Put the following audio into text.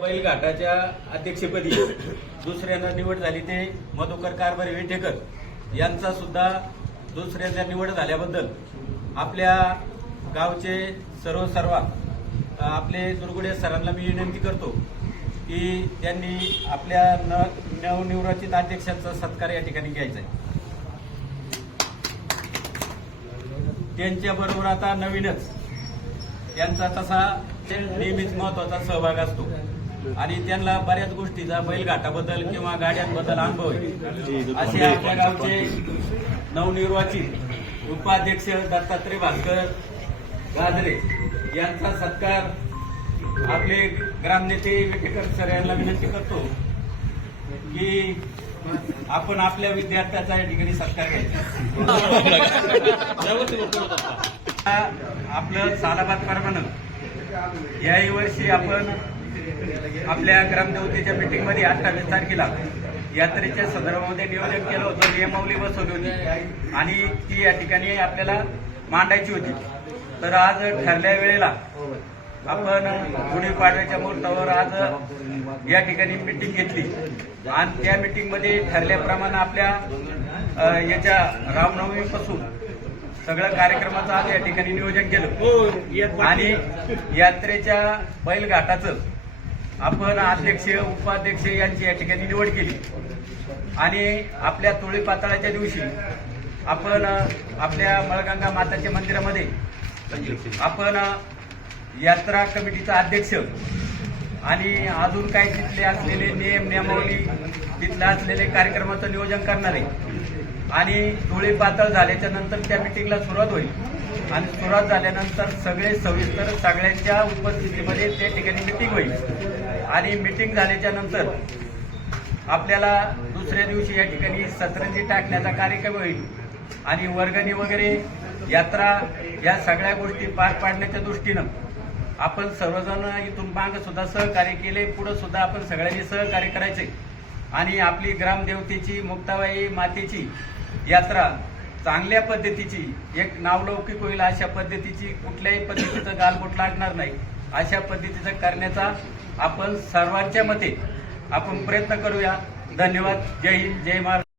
बैलघाटाच्या अध्यक्षपदी दुसऱ्यांदा निवड झाली ते मधुकर कारभारी विटेकर यांचा सुद्धा दुसऱ्यांदा निवड झाल्याबद्दल आपल्या गावचे सर्व सर्व आपले दुर्गुडे सरांना मी विनंती करतो की त्यांनी आपल्या न नवनिर्वाचित अध्यक्षांचा सत्कार या ठिकाणी घ्यायचा आहे. त्यांच्याबरोबर आता नवीनच यांचा तसा नेहमीच महत्त्वाचा सहभाग असतो. आणि त्यांना बऱ्याच गोष्टीचा बैलघाटाबद्दल किंवा गाड्यांबद्दल अनुभव आहे. असे आपल्या गावचे नवनिर्वाचित उपाध्यक्ष दत्तात्रय भास्कर गाजरे यांचा सत्कार आपले ग्रामनेते विटेकर सर यांना विनंती करतो की आपण आपल्या विद्यार्थ्याचा या ठिकाणी सत्कार घ्यायचा. आपलं सालाबाद प्रमाणे याही वर्षी आपण आपल्या ग्रामदेवतेच्या मीटिंगमध्ये अठ्ठावीस तारखेला यात्रेच्या संदर्भामध्ये नियोजन केलं होतं. नियमावली बसवली होती. आणि ती या ठिकाणी आपल्याला मांडायची होती. तर आज ठरल्या वेळेला आपण गुढीपाडव्याच्या मुहूर्तावर आज या ठिकाणी मिटिंग घेतली. आणि त्या मिटिंगमध्ये ठरल्याप्रमाणे आपल्या याच्या रामनवमीपासून सगळ्या कार्यक्रमाचं आज या ठिकाणी नियोजन केलं. आणि यात्रेच्या बैलघाटाचं आपण अध्यक्ष उपाध्यक्ष यांची या ठिकाणी निवड केली. आणि आपल्या तुळी पाताळाच्या दिवशी आपण आपल्या मळगंगा माताच्या मंदिरामध्ये आपण यात्रा कमिटीचा अध्यक्ष आणि अजून काही तिथले असलेले नियम नियमावली तिथलं असलेले कार्यक्रमाचं नियोजन करणार. आहे आणि टोळी पातळ झाल्याच्यानंतर त्या मिटिंगला सुरुवात होईल. आणि सुरुवात झाल्यानंतर सगळे सविस्तर सगळ्यांच्या उपस्थितीमध्ये त्या ठिकाणी मिटिंग होईल. आणि मिटिंग झाल्याच्यानंतर आपल्याला दुसऱ्या दिवशी या ठिकाणी सतरंजी टाकण्याचा कार्यक्रम होईल. आणि वर्गणी वगैरे यात्रा या सगळ्या गोष्टी पार पाडण्याच्या दृष्टीनं आपण सर्वजण इथून माग सुद्धा सहकार्य केले. पुढे सुद्धा आपण सगळ्यांनी सहकार्य करायचे. आणि आपली ग्रामदेवतेची मुक्ताबाई मातेची यात्रा चांगल्या पद्धतीची एक नावलौकिक होईल अशा पद्धतीची कुठल्याही पद्धतीचं गालबोट लागणार नाही. अशा पद्धतीचं करण्याचा आपण सर्वांच्या मते आपण प्रयत्न करूया. धन्यवाद. जय हिंद जय महाराष्ट्र.